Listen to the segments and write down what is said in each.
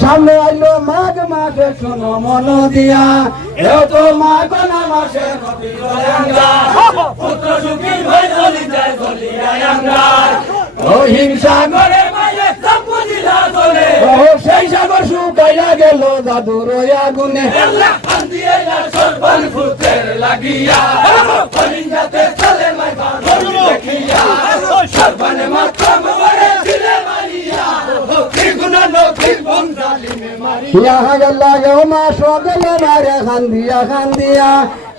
সামনে আইলো মাঘ মাসে শোনো মন দিয়া তো মাঘ না মাসে পুত্র সুখী হয়ে চলি যায় হিংসা করে সেই সাগর শুকাইয়া গেল জাদুর আগুনে লাগিয়া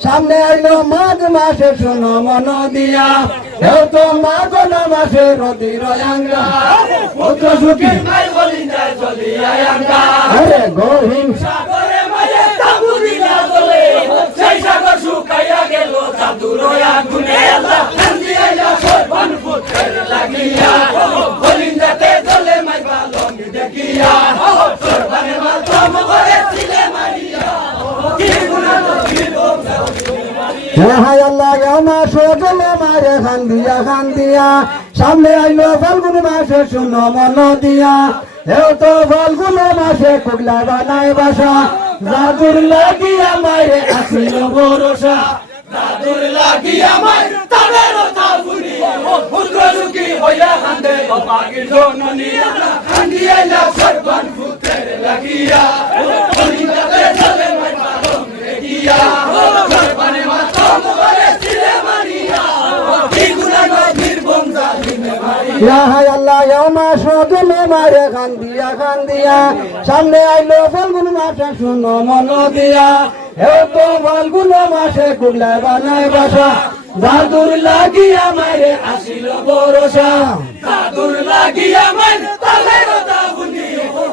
সামনে আইলো মাঘ মাসে শোনো মন দিয়া তো মাঘ মাসে রদির পুত্র সুখী হিংসা সেই সাগর শুকাইয়া গেল জাদুর আগুনে লাগিয়া হলিন্দাতে চলে মাইবা লঙ্গি দেখিয়া সরবানের মাধ্যম করে ছিলে মারিয়া সামনে আইলো ফাল্গুন মাসে শুনো মন দিয়া তো ফাল্গুন মাসে কুগলা বানায় বাসা জাদুর লাগিয়া মারে আসিল ভরসা জাদুর লাগিয়া মার তাদের তাবুনি পুত্র সুখী হইয়া কান্দে বাগির জননী কান্দিয়া সরবান পুত্রের লাগিয়া হলিদাতে চলে মাইবা লঙ্গি দেখিয়া সরবানে মাতম করে ছিলে মারিয়া কি গুনাহ নবীর বংশালিমে মারিয়া সামনে আইলো ফাল্গুন মাসে শুনো মন দিয়া তো ফাল্গুন মাসে কুগলা বানায় বাসা জাদুর লাগিয়া মারে আসিল ভরসা জাদুর লাগিয়া মার তালের দাবুনি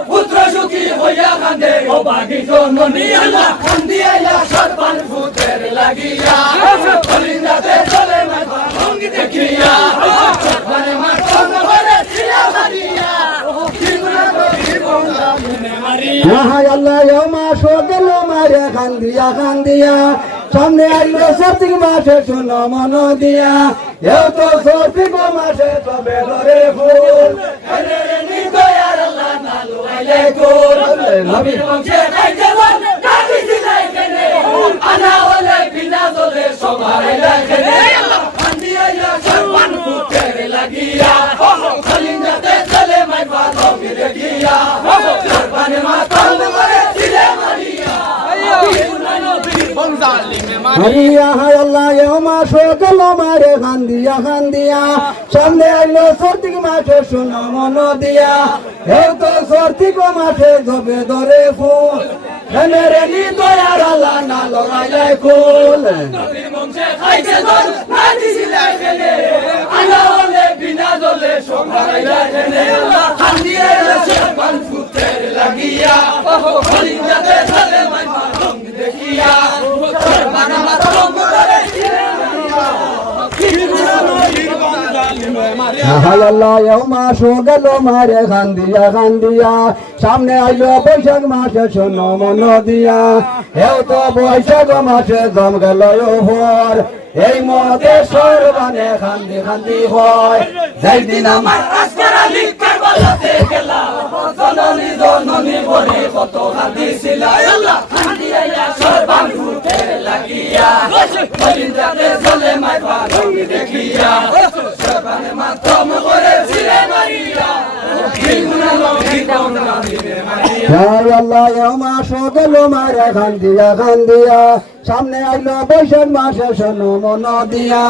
পুত্র সুখী হইয়া কান্দে ও বাগি জননী কান্দিয়া সরবান পুত্রের লাগিয়া হলিন্দাতে চলে মাইবা লঙ্গি দেখিয়া সরবানে মাতম করে ছিলে মারিয়া কি গুনাহ নবীর বংশালিমে মারিয়া সামনে আইলো সর্তিক মাসে শোনো মন দিয়া তো সর্তিক মাসে তবে ধরে ফুল নবীর বংশে খাইতে বল নাবি দিলাই কেনে আনা হলে বিনা জলে সবাই লাগেনে কান্দিয়া সরবান পুত্রের লাগিয়া হলিন্দাতে চলে মাইবা লঙ্গি দেখিয়া সরবানে মাতম করে ছিলে মারিয়া সামনে আইলো সর্তিক মাসে শোনো মন দিয়া তো সর্তিক মাসে ধবে ধরে ফুল মেরে নি দয়ার আল্লাহ না লড়াইলে কুল নবীর বংশে খাইতে দল না দিছিলা কেনে আনা হলে বিনা জলে সংহারাইলা কেনে কান্দিয়া সরবান পুত্রের লাগিয়া হলিদাতে চলে মাইবা লঙ্গি দেখিয়া সরবানে মাতম করে ছিলে মারিয়া কি গুনাহ নবীর বংশালিমে মারিয়া সামনে আইলো বৈশাখ মাসে শোনো মন দিয়া তো বৈশাখ মাসে জম গেল ভোর এই মতে সরবানে খান্দি খান্দি হয় যেই দিন আমার আজকের লিখার বলতে গেলা জননী জননী বলে কত কাঁদিছিল আল্লাহ কান্দিয়া সরবান পুত্রের লাগিয়া হলিন্দাতে চলে মাইবা লঙ্গি দেখিয়া সরবানে মাতম করে ছিলে মারিয়া কি গুনাহ নবীর বংশালিমে মারিয়া সামনে আইলো বৈশাখ মাসে শোনো মন দিয়া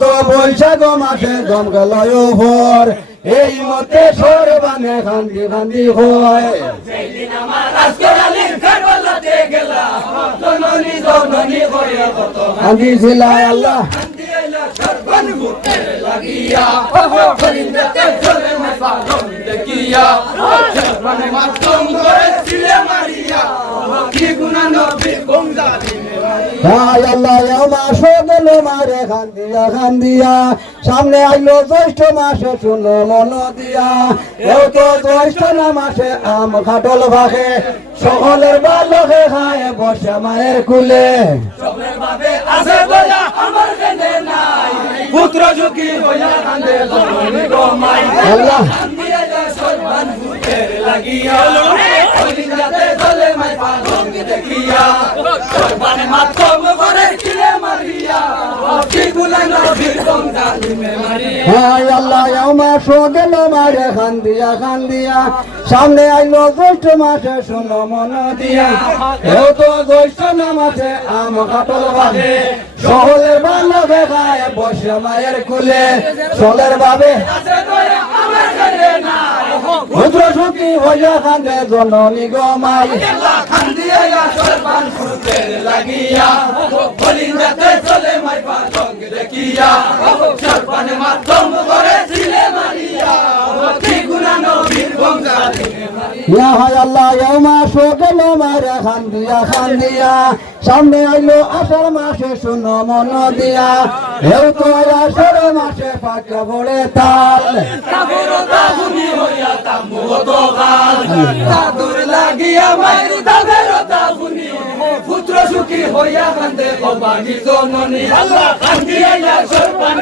তো বৈশাখ মাসে জম গেল ভোর এই মতে সরবানে খান্দি খান্দি হয় যেদিন আমার আজকের লিখার বলতে গেলা জননী জননী হয়ে কত কাঁদিছিল আল্লাহ কান্দিয়া সরবান পুত্রের লাগিয়া হলিন্দাতে চলে মাইবা লঙ্গি দেখিয়া সরবানে মাতম করে ছিলে মারিয়া কি গুনাহ নবীর বংশালিমে হায় আল্লাহ মাস গেল মারে খান দিয়া সামনে আইলো জ্যৈষ্ঠ মাসে শুনো মন দিয়া এও তো জ্যৈষ্ঠ না মাসে আম খাটল ভাগে সকলের বালকে খায় বসে মায়ের কুলে সকলের বাবে আছে দয়া আমার কেনে নাই পুত্র ঝুঁকি হইয়া কান্দে জননী গো মাই আল্লাহ কান্দিয়া যায় সর্বান ভূতের লাগিয়া কলিজাতে চলে মাই পাগল দেখিয়া সর্বান মাতম করে ছিলে মারিয়া অতি গুলান বিকম জালিমে মারিয়া হায় আল্লাহ মাস গেল মারে খান দিয়া সামনে আইলো জ্যৈষ্ঠ মাসে শুনো মন দিয়া এও তো জ্যৈষ্ঠ না মাসে আম কাটল ভাগে সকলের বালকে খায় বসে মায়ের কুলে সকলের বাবে আছে দয়া আমার কেনে নাই পুত্র সুখী হইয়া কান্দে জননী গো মাই আল্লাহ কান্দিয়া যায় সর্বান ভূতের লাগিয়া কলিজাতে চলে মাই পাগল দেখিয়া সর্বান মাতম করে ছিলে মারিয়া অতি গুলান বিকম জালিমে ইয়া হায় আল্লাহ মাস গেল মারে খান দিয়া সামনে আইলো আষাঢ় মাসে শুনো মন দিয়া হেউ তো আষাঢ় মাসে পাকে বড়ে তাল তাবুরতা ভূমি হইয়া তাম্বু দোকান তাদুর লাগিয়া মায়ের তাবেরতা ভূমি পুত্র সুখী হইয়া কান্দে অবাগি জননী আল্লাহ কান্দিয়া যায় সর্বান